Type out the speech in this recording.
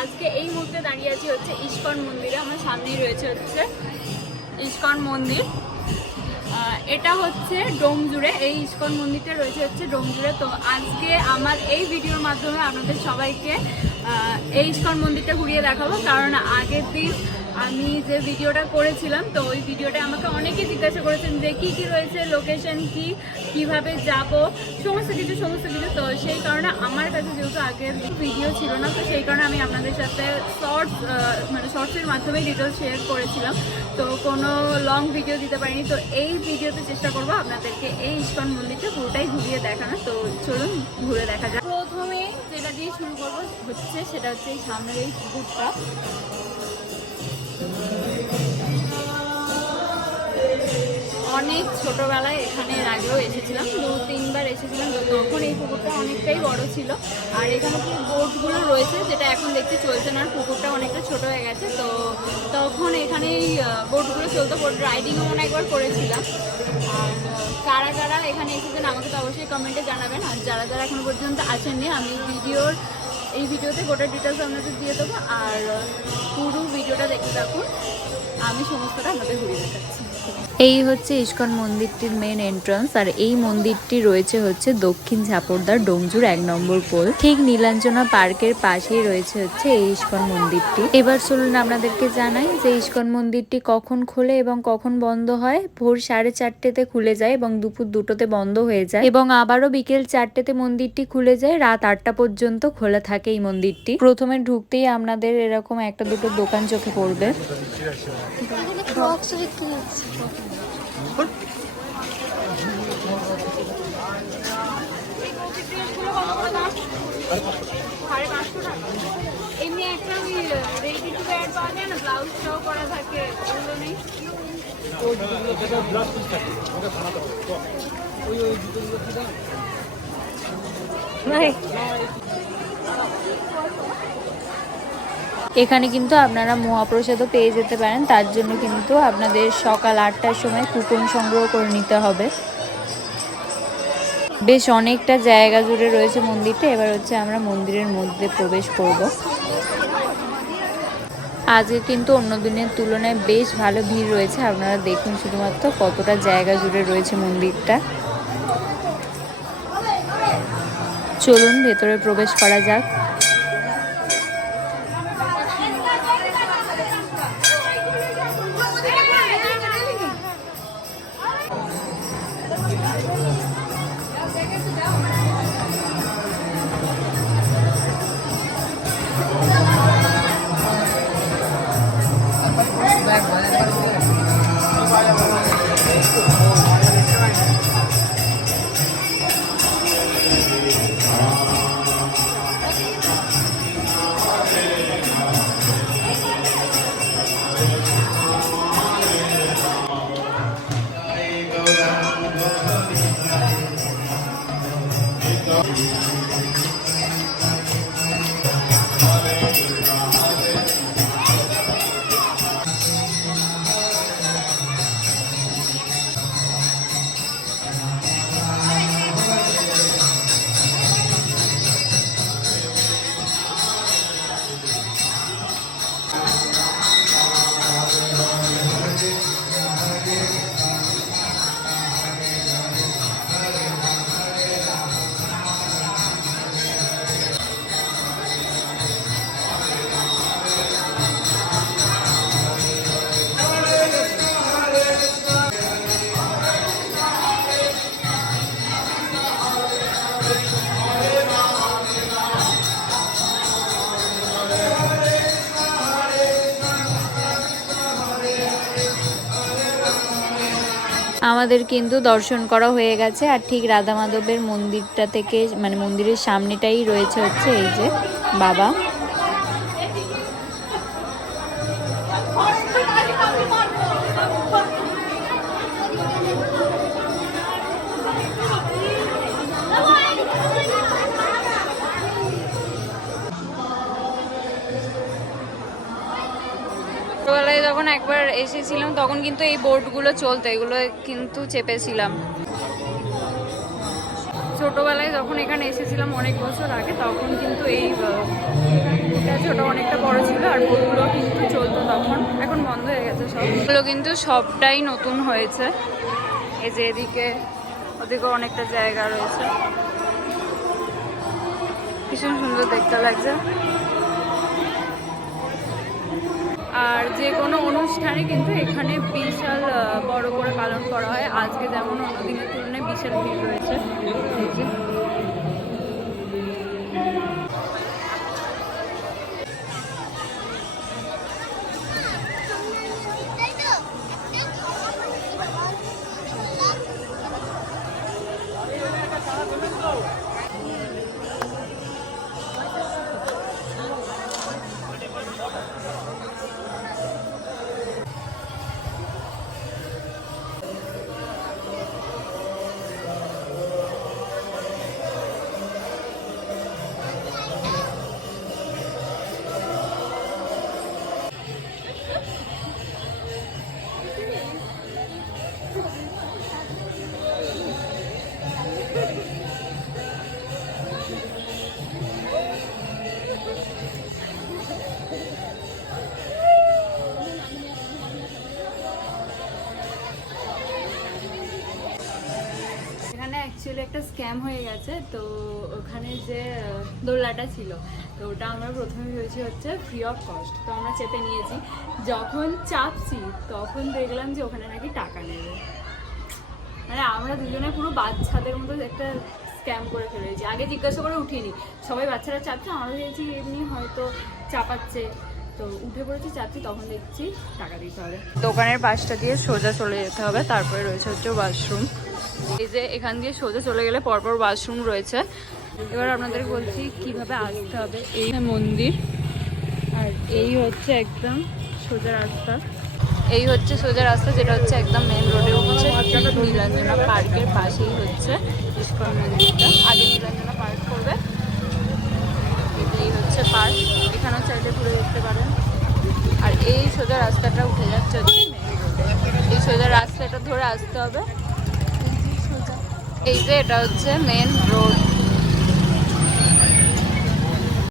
আজকে এই মুহূর্তে দাঁড়িয়ে আছি হচ্ছে ইস্কন মন্দিরে। আমার সামনেই রয়েছে হচ্ছে ইস্কন মন্দির। এটা হচ্ছে ডোমজুড়ে, এই ইস্কন মন্দিরটা রয়েছে হচ্ছে ডোমজুড়ে। তো আজকে আমার এই ভিডিওর মাধ্যমে আপনাদের সবাইকে এই ইস্কন মন্দিরটা ঘুরিয়ে দেখাবো। কারণ আগের দিন আমি যে ভিডিওটা করেছিলাম, তো ওই ভিডিওটা আমাকে অনেকে জিজ্ঞাসা করেছেন যে কী কী রয়েছে, লোকেশন কি, কিভাবে যাব, সমস্ত কিছু। তো সেই কারণে আমার কাছে যেহেতু আগের ভিডিও ছিল না, তো সেই কারণে আমি আপনাদের সাথে শর্টসের মাধ্যমে ডিটেলস শেয়ার করেছিলাম। তো কোনো লং ভিডিও দিতে পারিনি। তো এই ভিডিওতে চেষ্টা করবো আপনাদেরকে এই ইস্কন মন্দিরটা পুরোটাই ঘুরিয়ে দেখানো। তো চলুন ঘুরে দেখা যাক। প্রথমে যেটা দিয়ে শুরু করবো সেটা হচ্ছে এই সামনের এই পুকুরটা। অনেক ছোটবেলায় এখানে আগেও এসেছিলাম, 2-3 বার এসেছিলাম। তো তখন এই পুকুরটা অনেকটাই বড় ছিল। আর এখানে পুরো বোটগুলো রয়েছে, যেটা এখন দেখতে চলছে না, পুকুরটা অনেকটা ছোট হয়ে গেছে। তো তখন এখানে এই বোটগুলো চলতো, বোট রাইডিংও মনে একবার করেছিলাম। আর কারা কারা এখানে এসেছেন আমাকে তো অবশ্যই কমেন্টে জানাবেন। আর যারা যারা এখনো পর্যন্ত আসেননি, আমি এই ভিডিওতে গোটা ডিটেলস আপনাদের দিয়ে দেবো। আর পুরো ভিডিওটা দেখতে থাকুন, আমি সমস্তটা আপনাদের ঘুরিয়ে দেখাচ্ছি। এই হচ্ছে ইস্কন মন্দিরটির মেন এন্ট্রান্স। আর এই মন্দিরটি রয়েছে হচ্ছে দক্ষিণ ঝাপড়দার ডোমজুর 1 নম্বর পোল। ঠিক নীলাঞ্জনা পার্কের পাশেই রয়েছে হচ্ছে এই ইস্কন মন্দিরটি। এবার চলুন আপনাদেরকে জানাই যে ইস্কন মন্দিরটি কখন খোলে এবং কখন বন্ধ হয়। ভোর 4:30তে খুলে যায় এবং দুপুর 2টোতে বন্ধ হয়ে যায়, এবং আবারও বিকেল 4টেতে মন্দিরটি খুলে যায়। রাত 8টা পর্যন্ত খোলা থাকে এই মন্দিরটি। প্রথমে ঢুকতেই আপনাদের এরকম 1-2টো দোকান চোখে পড়বে। এমনি একটা রেডি টু ওয়্যার পাওয়া যায় না, ব্লাউজ সহ করা থাকে, ওগুলো নেই। এখানে কিন্তু আপনারা মহাপ্রসাদও পেয়ে যেতে পারেন। তার জন্য কিন্তু আপনাদের সকাল 8টার সময় কুপন সংগ্রহ করে নিতে হবে। বেশ অনেকটা জায়গা জুড়ে রয়েছে মন্দিরটা। এবার হচ্ছে আমরা মন্দিরের মধ্যে প্রবেশ করব। আজকে কিন্তু অন্য দিনের তুলনায় বেশ ভালো ভিড় রয়েছে। আপনারা দেখুন শুধুমাত্র কতটা জায়গা জুড়ে রয়েছে মন্দিরটা। চলুন ভেতরে প্রবেশ করা যাক। আমাদের কিন্তু দর্শন করা হয়ে গেছে। আর ঠিক রাধা মাধবের মন্দিরটা থেকে, মানে মন্দিরের সামনেটাই রয়েছে হচ্ছে এই যে বাবা। ছোটবেলায় যখন একবার এসেছিলাম তখন কিন্তু এই বোটগুলো চলতো, এগুলো কিন্তু চেপেছিলাম। ছোটবেলায় যখন এখানে এসেছিলাম অনেক বছর আগে, তখন কিন্তু এই হয়েছে ওটা অনেকটা বড় ছিল, আর বোটগুলো কিন্তু চলতো তখন, এখন বন্ধ হয়ে গেছে সব। এগুলো কিন্তু সবটাই নতুন হয়েছে। এই যে এদিকে ওদিকে অনেকটা জায়গা রয়েছে, ভীষণ সুন্দর দেখতে লাগছে। আর যে কোনো অনুষ্ঠানে কিন্তু এখানে বিশাল বড় করে পালন করা হয়। আজকে যেমন অন্য দিনের তুলনায় বিশাল ভিড় রয়েছে। অ্যাকচুয়ালি একটা স্ক্যাম হয়ে গেছে। তো ওখানে যে দোলনাটা ছিল, তো ওটা আমরা প্রথমে ভেবেছি হচ্ছে ফ্রি অফ কস্ট, তো আমরা চেপে নিয়েছি। যখন চাপছি তখন দেখলাম যে ওখানে নাকি টাকা নেবে। মানে আমরা দুজনে পুরো বাচ্চাদের মতো একটা স্ক্যাম করে ফেলেছি। আগে জিজ্ঞাসা করে উঠিনি, সবাই বাচ্চারা চাপছে, আমরা ভেবেছি এমনি হয়তো চাপাচ্ছে, তো উঠে পড়েছি চাপছি, তখন দেখছি টাকা দিতে হবে। দোকানের পাশটা দিয়ে সোজা চলে যেতে হবে, তারপরে রয়েছে হচ্ছে ওয়াশরুম। এই যে এখান দিয়ে সোজা চলে গেলে পরপর ওয়াশরুম রয়েছে। এবার আপনাদের বলছি কিভাবে আসতে হবে। এই মন্দির, আর এই হচ্ছে একদম সোজা রাস্তা। এই হচ্ছে সোজা রাস্তা, যেটা হচ্ছে একদম মেন রোডে উঠছে। নীলাঞ্জনা পার্কের পাশেই হচ্ছে ইস্কন মন্দিরটা। আগে নীলাঞ্জনা পার্ক করবে, এই হচ্ছে পার্ক, এখানেও চাইলে ঘুরে দেখতে পারেন। আর এই সোজা রাস্তাটা উঠে যাচ্ছে হচ্ছে মেন রোডে। এই সোজা রাস্তাটা ধরে আসতে হবে। এই যে এটা হচ্ছে মেন রোড।